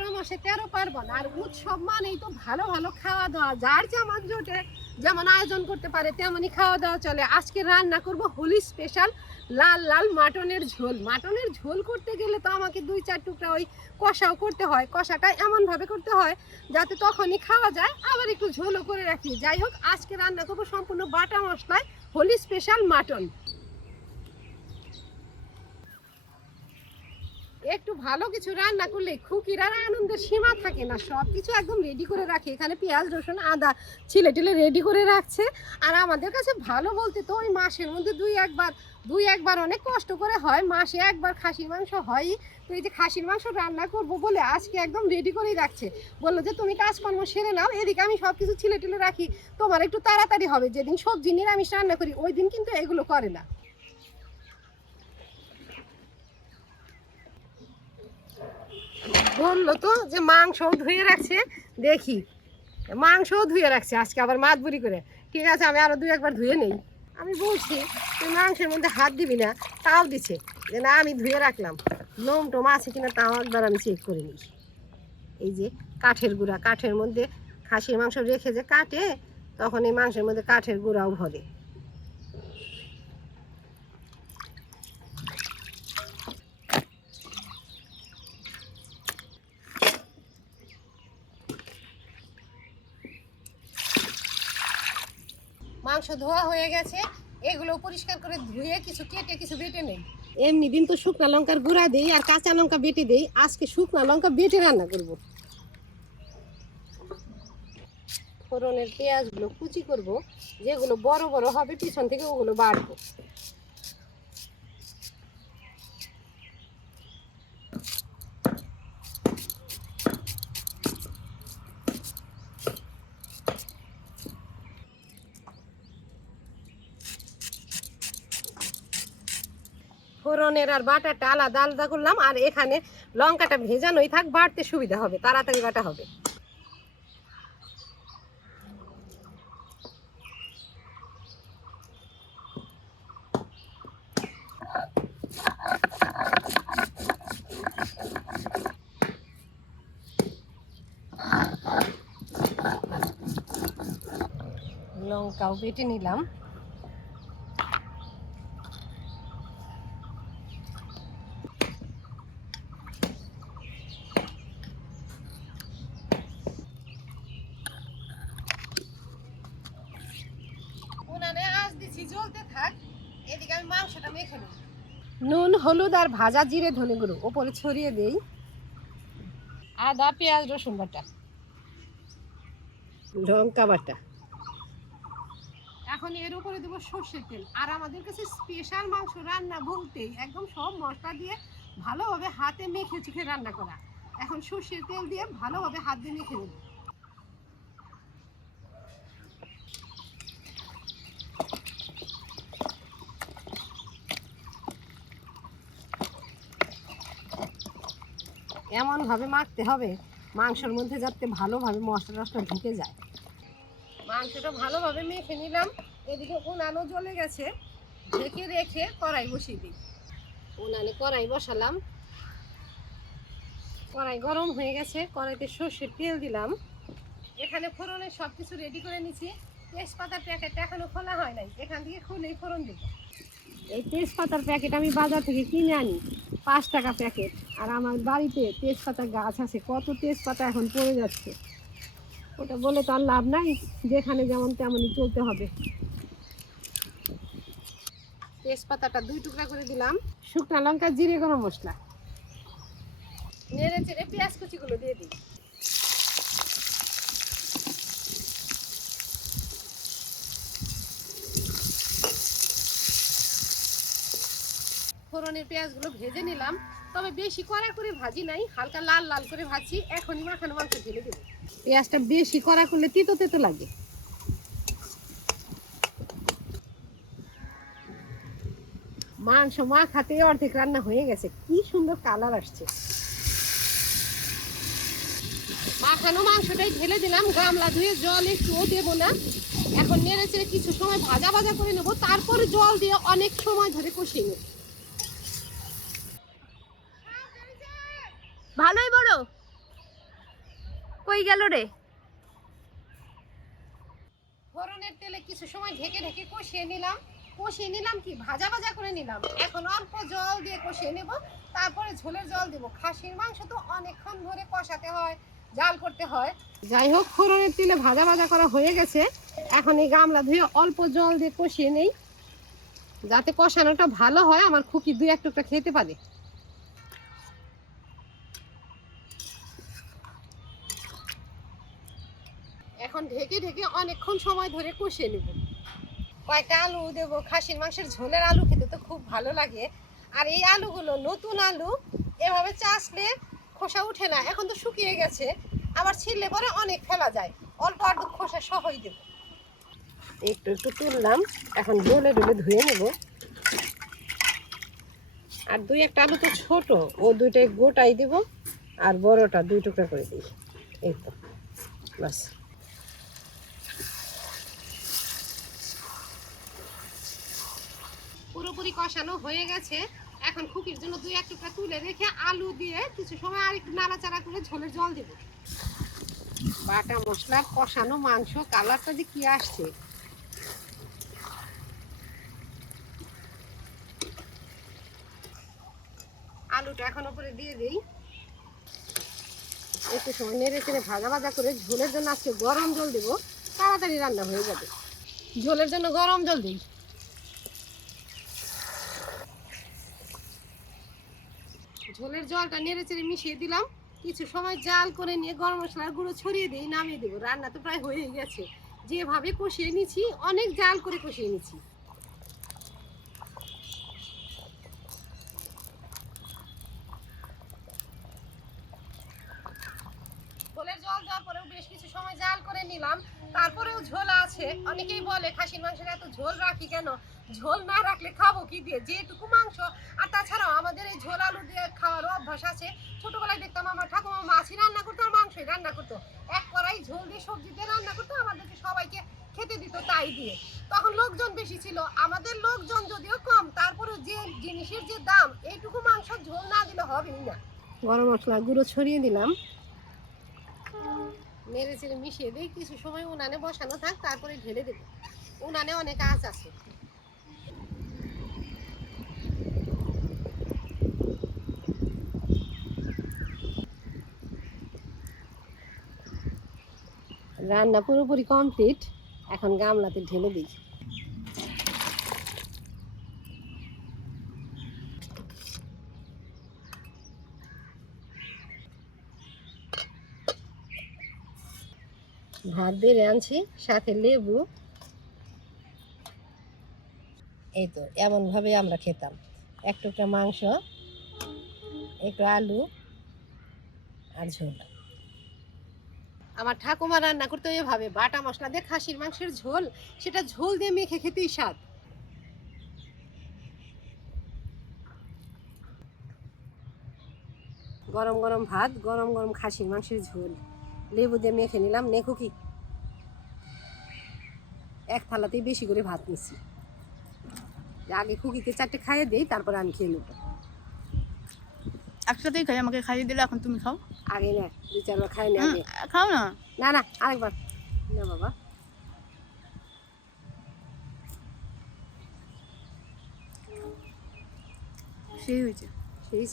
12 মাসে 13 পার্বণ, আর উৎসব মানেই তো ভালো ভালো খাওয়া দাওয়া, যার যেমন জোটে যেমন আয়োজন করতে পারে তেমনই খাওয়া দাওয়া চলে। আজকে রান্না করব হোলি স্পেশাল লাল লাল মাটনের ঝোল। মাটনের ঝোল করতে গেলে তো আমাকে 2-4 টুকরা ওই কষাও করতে হয়। কষাটা এমনভাবে করতে হয় যাতে তখনই খাওয়া যায়, আবার একটু ঝোলও করে রাখি। যাই হোক, আজকে রান্না করব সম্পূর্ণ বাটা মশলায় হোলি স্পেশাল মাটন। একটু ভালো কিছু রান্না করলে খুকিরা আনন্দের সীমা থাকে না, সব কিছু একদম রেডি করে রাখে। এখানে পেঁয়াজ রসুন আদা ছিলে টিলে রেডি করে রাখছে। আর আমাদের কাছে ভালো বলতে তো ওই মাসের মধ্যে দুই একবার অনেক কষ্ট করে হয়, মাসে একবার খাসির মাংস হয়ই। তো এই যে খাসির মাংস রান্না করব বলে আজকে একদম রেডি করেই রাখছে। বললো যে তুমি কাজকর্ম সেরে নাও, এদিকে আমি সব কিছু ছিলে টিলে রাখি, তোমার একটু তাড়াতাড়ি হবে। যেদিন সবজি নিরামিষ রান্না করি ওই দিন কিন্তু এগুলো করে না। বললো তো যে মাংসও ধুয়ে রাখছে, দেখি মাংসও ধুয়ে রাখছে আজকে আবার মাতবুরি করে। ঠিক আছে, আমি আরও 2-1 বার ধুয়ে নেই। আমি বলছি তুই মাংসের মধ্যে হাত দিবি না, তাও দিছে যে না আমি ধুয়ে রাখলাম। লোম টোম আছে কিনা তাও একবার আমি চেক করে নিই। এই যে কাঠের গুঁড়া, কাঠের মধ্যে খাসির মাংস রেখে যে কাটে, তখন এই মাংসের মধ্যে কাঠের গুঁড়াও ভরে। মাংস ধোয়া হয়ে গেছে, এগুলো পরিষ্কার করে ধুয়ে কিছু কেটে কিছু বেটে নেই। এমনি দিন তো শুকনো লঙ্কার গুঁড়া দেই আর কাঁচা লঙ্কা বেটে দেই, আজকে শুকনো লঙ্কা বেটে রান্না করব। ফোড়নের পেঁয়াজগুলো কুচি করব, যেগুলো বড় বড় হবে পিছন থেকে ওগুলো বাড়বো। ফোড়নের আর বাটাটা আলাদা আলাদা করলাম, আর এখানে লঙ্কাটা ভেজানোই থাক, বাড়তে সুবিধা হবে, তাড়াতাড়ি বাটা হবে। লঙ্কাও বেটে নিলাম। উনানে আঁচ দিছি, জ্বলতে থাক, এদিকে আমি মাংসটা মেখে নেব। নুন হলুদ আর ভাজা জিরে ধনে গুঁড়ো ওপরে ছড়িয়ে দেই। আদা পেঁয়াজ রসুন বাটা, লঙ্কা বাটা। এখন এর উপরে দেবো সর্ষের তেল। আর আমাদের কাছে স্পেশাল মাংস রান্না বলতেই একদম সব মশলা দিয়ে ভালোভাবে হাতে মেখে চুখে রান্না করা। এখন সর্ষের তেল দিয়ে ভালোভাবে হাত দিয়ে মেখে নেব। এমনভাবে মাখতে হবে মাংসের মধ্যে যাতে ভালোভাবে মশলা টশলা ঢুকে যায়। মাংসটা ভালোভাবে মেখে নিলাম। এদিকে উনানও জ্বলে গেছে, ঢেকে রেখে কড়াই বসিয়ে দিই। উনানে কড়াই বসালাম, কড়াই গরম হয়ে গেছে, কড়াইতে সর্ষের তেল দিলাম। এখানে ফোড়নের সব কিছু রেডি করে নিচ্ছি। তেজপাতার প্যাকেটটা এখনো খোলা হয় নাই, এখান থেকে খুলেই ফোড়ন দেবো। এই তেজপাতার প্যাকেট আমি বাজার থেকে কিনে আনি, 5 টাকা প্যাকেট। আর আমার বাড়িতে তেজপাতা গাছ আছে, কত তেজপাতা এখন পড়ে যাচ্ছে। ওটা বলে তো আর লাভ নাই, যেখানে যেমন তেমনই চলতে হবে। তেজপাতাটা 2 টুকরা করে দিলাম, শুকনো লঙ্কা জিরে গরম মশলা, নেড়ে চেড়ে পেঁয়াজ কুচিগুলো দিয়ে দিই। ফোড়নের পেঁয়াজগুলো ভেজে নিলাম, তবে বেশি কড়া করে ভাজি নাই, হালকা লাল লাল করে ভাজি। এখনই মাখানো মাংস ঢেলে দেবো। পেঁয়াজটা বেশি কড়া করলে তিতো তিতো লাগে। মাংস মাখাতে অর্ধেক রান্না হয়ে গেছে, কি সুন্দর কালার আসছে। মাখানো মাংসটাই ঢেলে দিলাম, গামলা ধুয়ে জল একটুও দেবো না। এখন নেড়ে চেড়ে কিছু সময় ভাজা ভাজা করে নেবো, তারপরে জল দিয়ে অনেক সময় ধরে কষিয়ে নেব। ভালোই বড় কই গেল রে? ফোড়নের তেলে কিছু সময় ঢেকে ঢেকে কষিয়ে নিলাম কি ভাজা ভাজা করে নিলাম। এখন অল্প জল দিয়ে কষিয়ে নেব, তারপরে ঝোলের জল দেব। খাসির মাংস তো অনেকক্ষণ ধরে কষাতে হয়, জাল করতে হয়। যাই হোক, ফোড়নের তেলে ভাজা ভাজা করা হয়ে গেছে। এখন এই গামলা ধুয়ে অল্প জল দিয়ে কষিয়ে নেই, যাতে কষানোটা ভালো হয়, আমার খুকি দুই এক টুকরা খেতে পারে। এখন ঢেকে ঢেকে অনেকক্ষণ সময় ধরে কষিয়ে নেব। কয়েকটা আলু দেবো, খাসির মাংসের ঝোলের আলু খেতে তো খুব ভালো লাগে। আর এই আলুগুলো নতুন আলু, এভাবে চাষলে খোসা উঠে না, এখন তো শুকিয়ে গেছে, আবার ছিললে পরে অনেক ফেলা যায়। অল্প অল্প খোসা সহই দেব। একটু একটু তুললাম, এখন ডলে ডলে ধুয়ে নেব। আর দুই একটা আলু তো ছোট, ও দুইটাই গোটাই দেব, আর বড়টা দুই টুকরা করে দিই। এই তো বাস। পুরোপুরি কষানো হয়ে গেছে। এখন খুকির জন্য দুই এক টুকরা তুলে রেখে আলু দিয়ে কিছু সময় আর একটু নাড়াচাড়া করে ঝোলের জল দেব। বাটা মশলা কষানো মাংস, কালারটা যে কি আসছে! আলুটা এখন উপরে দিয়ে দিই, একটু সময় নেড়ে চেড়ে ভাজা ভাজা করে ঝোলের জন্য আজকে গরম জল দেব, তাড়াতাড়ি রান্না হয়ে যাবে। ঝোলের জন্য গরম জল দিই। ঝোলের জলটা নেড়ে চেড়ে মিশিয়ে দিলাম, কিছু সময় জাল করে নিয়ে গরম মশলার গুঁড়ো ছড়িয়ে দিয়ে নামিয়ে দেবো। রান্না তো প্রায় হয়ে গেছে। যেভাবে কষিয়ে নিচ্ছি, অনেক জাল করে কষিয়ে নিচ্ছি। ঝোলের জল দেওয়ার পরেও বেশ কিছু সময় জাল করে নিলাম, তারপরেও ঝোল আছে। অনেকেই বলে খাসির মাংসের এত ঝোল রাখি কেন? ঝোল না রাখলে খাবো কি দিয়ে? যেটুকু মাংস, আর তাছাড়াও আমাদের এই ঝোল আলু দিয়ে খাওয়ার অভ্যাস আছে। ছোটবেলায় দেখতাম আমার ঠাকুমা মাছই রান্না করতো আর মাংসই রান্না করতো, এক কড়াই ঝোল দিয়ে সবজি দিয়ে রান্না করতো, আমাদেরকে সবাইকে খেতে দিত তাই দিয়ে। তখন লোকজন বেশি ছিল, আমাদের লোকজন যদিও কম, তারপরে যে জিনিসের যে দাম, এইটুকু মাংস ঝোল না দিলে হবেই না। গরম মশলা গুঁড়ো ছড়িয়ে দিলাম, নেড়ে চেড়ে মিশিয়ে দিই। কিছু সময় উনানে বসানো থাক, তারপরে ঢেলে দেবো। উনানে অনেক আঁচ আছে। রান্না পুরোপুরি কমপ্লিট, এখন গামলাতে ঢেলে দিই। ভাত বেড়ে আনছি, সাথে লেবু। এই তো এমন ভাবে আমরা খেতাম, এক টুকরা মাংস, একটু আলু আর ঝোল। আমার ঠাকুমা রান্না করতে এভাবে, বাটা মশলা দিয়ে খাসির মাংসের ঝোল, সেটা ঝোল দিয়ে মেখে খেতেই স্বাদ। গরম গরম ভাত, গরম গরম খাসির মাংসের ঝোল, লেবু দিয়ে মেখে নিলাম। নেখো কি, এক থালাতেই বেশি করে ভাত নিচ্ছি। আগে খুকিকে চারটে খাইয়ে দেই, তারপরে আমি খেয়ে নেবো। একসাথেই খাই, আমাকে খাইয়ে দিলে, এখন তুমি খাও। আগে না, দুই চারবার খাই না আগে। খাও না। না না, আরেকবার না বাবা। সেই হয়েছে। সেই